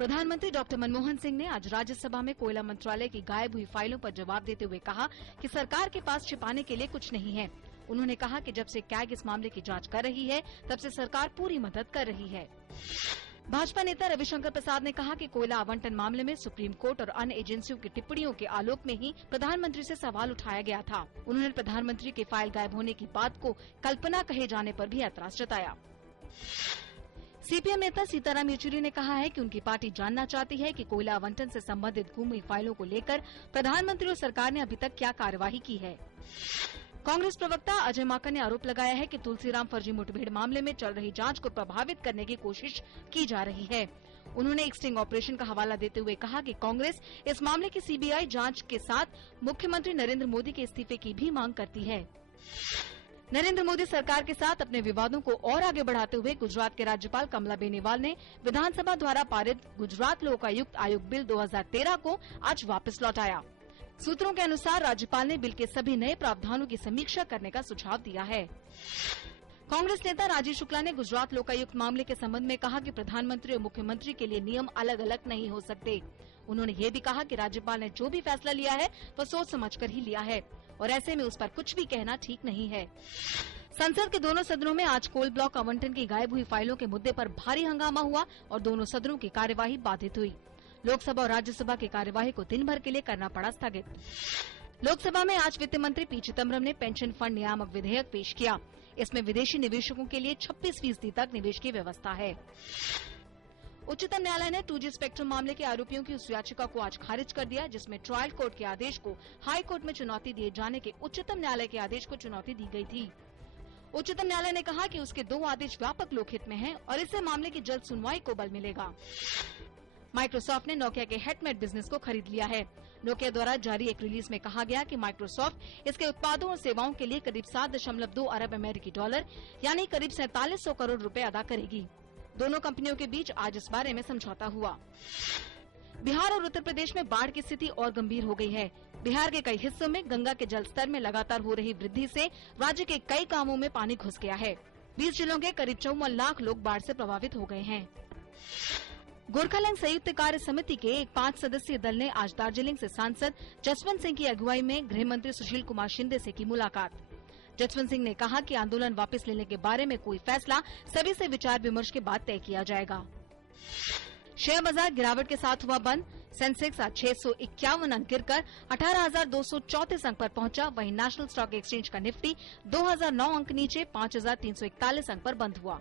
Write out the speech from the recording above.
प्रधानमंत्री डॉक्टर मनमोहन सिंह ने आज राज्यसभा में कोयला मंत्रालय की गायब हुई फाइलों पर जवाब देते हुए कहा कि सरकार के पास छिपाने के लिए कुछ नहीं है। उन्होंने कहा कि जब से कैग इस मामले की जांच कर रही है, तब से सरकार पूरी मदद कर रही है। भाजपा नेता रविशंकर प्रसाद ने कहा कि कोयला आवंटन मामले में सुप्रीम कोर्ट और अन्य एजेंसियों की टिप्पणियों के आलोक में ही प्रधानमंत्री से सवाल उठाया गया था। उन्होंने प्रधानमंत्री के फाइल गायब होने की बात को कल्पना कहे जाने पर भी ऐतराज जताया। सीपीएम नेता सीताराम येचुरी ने कहा है कि उनकी पार्टी जानना चाहती है कि कोयला आवंटन से संबंधित गुम हुई फाइलों को लेकर प्रधानमंत्री और सरकार ने अभी तक क्या कार्यवाही की है। कांग्रेस प्रवक्ता अजय माकन ने आरोप लगाया है कि तुलसीराम फर्जी मुठभेड़ मामले में चल रही जांच को प्रभावित करने की कोशिश की जा रही है। उन्होंने एक स्टिंग ऑपरेशन का हवाला देते हुए कहा कि कांग्रेस इस मामले की सीबीआई जांच के साथ मुख्यमंत्री नरेंद्र मोदी के इस्तीफे की भी मांग करती है। नरेंद्र मोदी सरकार के साथ अपने विवादों को और आगे बढ़ाते हुए गुजरात के राज्यपाल कमला बेनीवाल ने विधानसभा द्वारा पारित गुजरात लोकायुक्त आयोग बिल 2013 को आज वापस लौटाया। सूत्रों के अनुसार राज्यपाल ने बिल के सभी नए प्रावधानों की समीक्षा करने का सुझाव दिया है। कांग्रेस नेता राजीव शुक्ला ने गुजरात लोकायुक्त मामले के संबंध में कहा कि प्रधानमंत्री और मुख्यमंत्री के लिए नियम अलग अलग नहीं हो सकते। उन्होंने ये भी कहा कि राज्यपाल ने जो भी फैसला लिया है वह सोच समझकर ही लिया है और ऐसे में उस पर कुछ भी कहना ठीक नहीं है। संसद के दोनों सदनों में आज कोल ब्लॉक आवंटन की गायब हुई फाइलों के मुद्दे पर भारी हंगामा हुआ और दोनों सदनों की कार्यवाही बाधित हुई। लोकसभा और राज्यसभा की कार्यवाही को दिन भर के लिए करना पड़ा स्थगित। लोकसभा में आज वित्त मंत्री पी चिदम्बरम ने पेंशन फंड नियामक विधेयक पेश किया। इसमें विदेशी निवेशकों के लिए 26% तक निवेश की व्यवस्था है। उच्चतम न्यायालय ने 2G स्पेक्ट्रम मामले के आरोपियों की उस याचिका को आज खारिज कर दिया जिसमें ट्रायल कोर्ट के आदेश को हाई कोर्ट में चुनौती दिए जाने के उच्चतम न्यायालय के आदेश को चुनौती दी गई थी। उच्चतम न्यायालय ने कहा कि उसके 2 आदेश व्यापक लोकहित में हैं और इससे मामले की जल्द सुनवाई को बल मिलेगा। माइक्रोसॉफ्ट ने नोकिया के हेटमेट बिजनेस को खरीद लिया है। नोकिया द्वारा जारी एक रिलीज में कहा गया कि माइक्रोसॉफ्ट इसके उत्पादों और सेवाओं के लिए करीब 7.2 अरब अमेरिकी डॉलर यानी करीब 4700 करोड़ रुपए अदा करेगी। दोनों कंपनियों के बीच आज इस बारे में समझौता हुआ। बिहार और उत्तर प्रदेश में बाढ़ की स्थिति और गंभीर हो गई है। बिहार के कई हिस्सों में गंगा के जल स्तर में लगातार हो रही वृद्धि से राज्य के कई गांवों में पानी घुस गया है। 20 जिलों के करीब 54 लाख लोग बाढ़ से प्रभावित हो गए हैं। गोरखालैंड संयुक्त कार्य समिति के एक 5 सदस्यीय दल ने आज दार्जिलिंग से सांसद जसवंत सिंह की अगुवाई में गृह मंत्री सुशील कुमार शिंदे से की मुलाकात। जसवंत सिंह ने कहा कि आंदोलन वापस लेने के बारे में कोई फैसला सभी से विचार विमर्श के बाद तय किया जाएगा। शेयर बाजार गिरावट के साथ हुआ बंद। सेंसेक्स आज 651 अंक गिरकर 18,234 अंक पर पहुंचा। वहीं नेशनल स्टॉक एक्सचेंज का निफ्टी 2009 अंक नीचे 5,341 अंक पर बंद हुआ।